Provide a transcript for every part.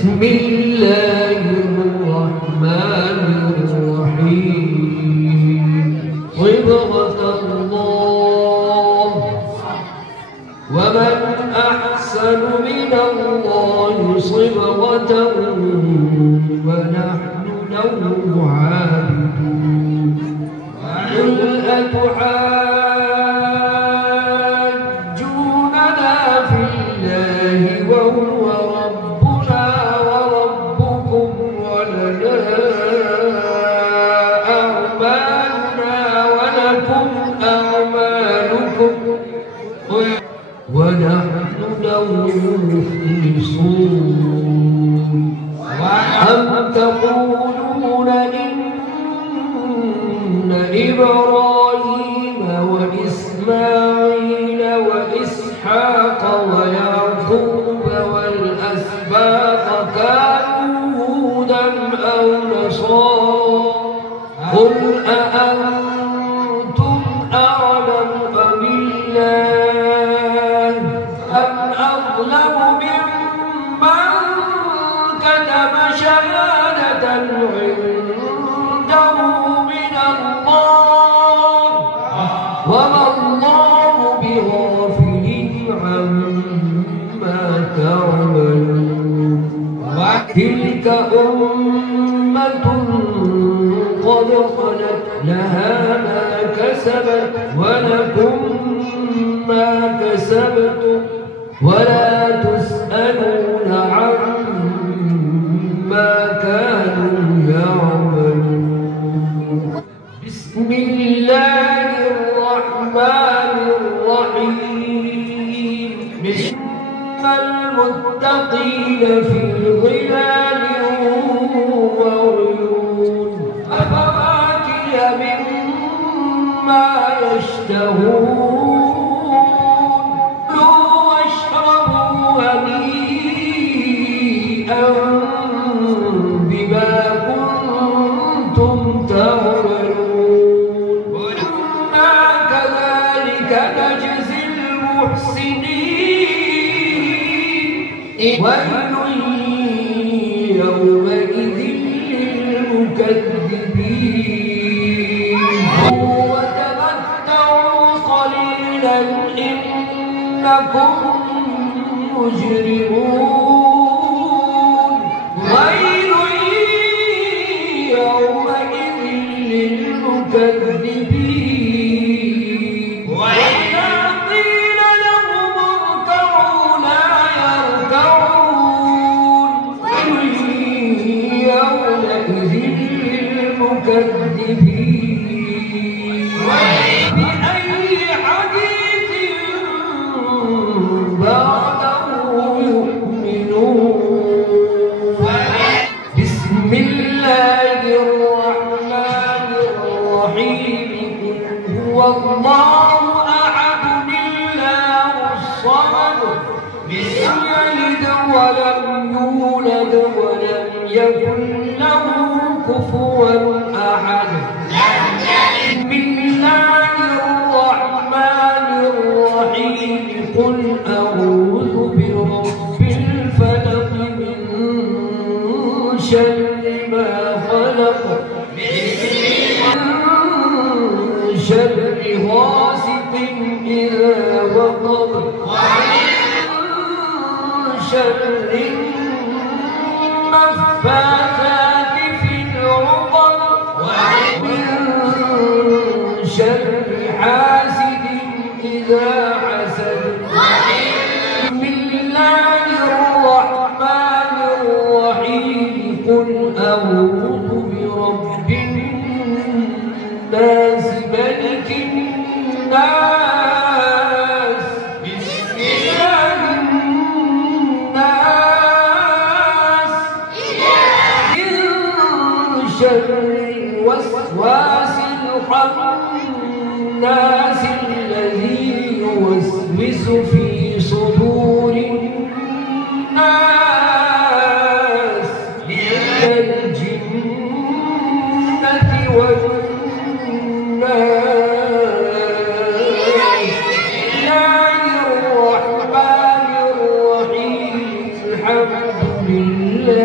بسم الله الرحمن الرحيم. صبغة الله ومن أحسن من الله صبغة ونحن له عابدون. قل أتحاجوننا في الله وهو ربنا وربكم ولنا أعمالنا ولكم أعمالكم ونحن له مخلصون. أم تقولون إن إبراهيم وإسماعيل وإسحاق ويعقوب والأسباط كانوا هودا أو نصارى؟ قل أأنتم أعلم أم الله أم أظلم ممن كتب شهادة عنده من الله وما الله بغافل عما تعملون. تلك أمة قد خلت لها ما كسبت ولكم ما كسبتم ولا تسألون عما كانوا يعملون. بسم الله الرحمن الرحيم. إن المتقين في ظلال وعيون فواكه مما يشتهون. كلوا واشربوا هنيئا بما كنتم تعملون. إنا كذلك نجزي المحسنين. ويل يومئذ للمكذبين. وتمتعوا قليلا إنكم مجرمون. ويل يومئذ للمكذبين. وإذا قيل لهم اركعوا لا يركعون. ويل يومئذ للمكذبين. بأي حديث بعده يؤمنون. بسم الله الرحمن الرحيم. هو الله أحد الله الصمد لم يلد ولم يولد ولم يكن له كفوا أحد. بسم الله الرحمن الرحيم. قل أعوذ برب الفلق من شر ما خلق من شر غاسق إذا وقب ومن شر النفاثات في العقد ومن شر حاسد إذا حسد. بسم الله الرحمن الرحيم. قل أعوذ برب الناس ملك الناس إله الناس من شر الوسواس الخناس الذي يوسوس في صدور الناس من الجنة والناس. بسم الله الرحمن الرحيم. الحمد لله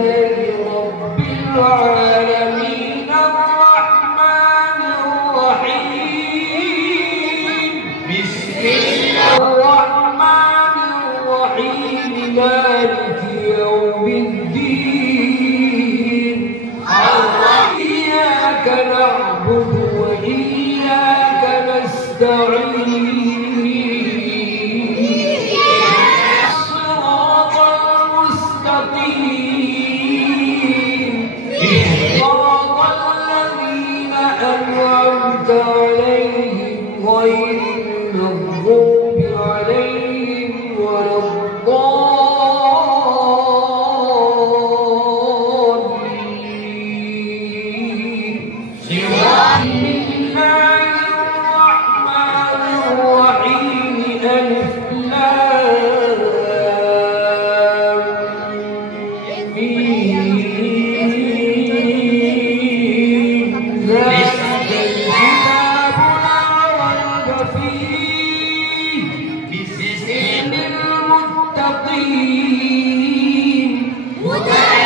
صراط الذين أنعمت عليهم غير المغضوب عليهم ولا الضالين. بسم الله الرحمن الرحيم. ألف لام ميم. ذلك الكتاب لا ريب فيه للمتقين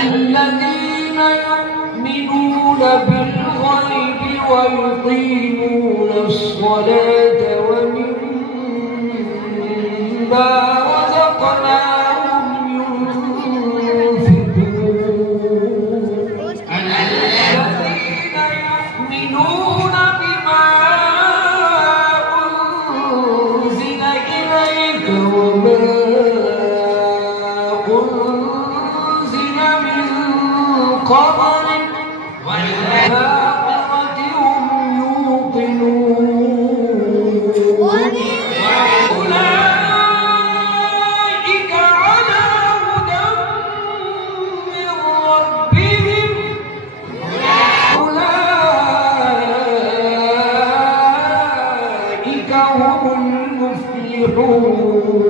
الذين يؤمنون بالغيب ويقيمون الصلاة ومما رزقناهم ينفقون الذين يؤمنون بما أنزل إليك وما أنزل من قبلك والآخرة هم يوقنون أولئك على هدى من ربهم أولئك هم المفلحون.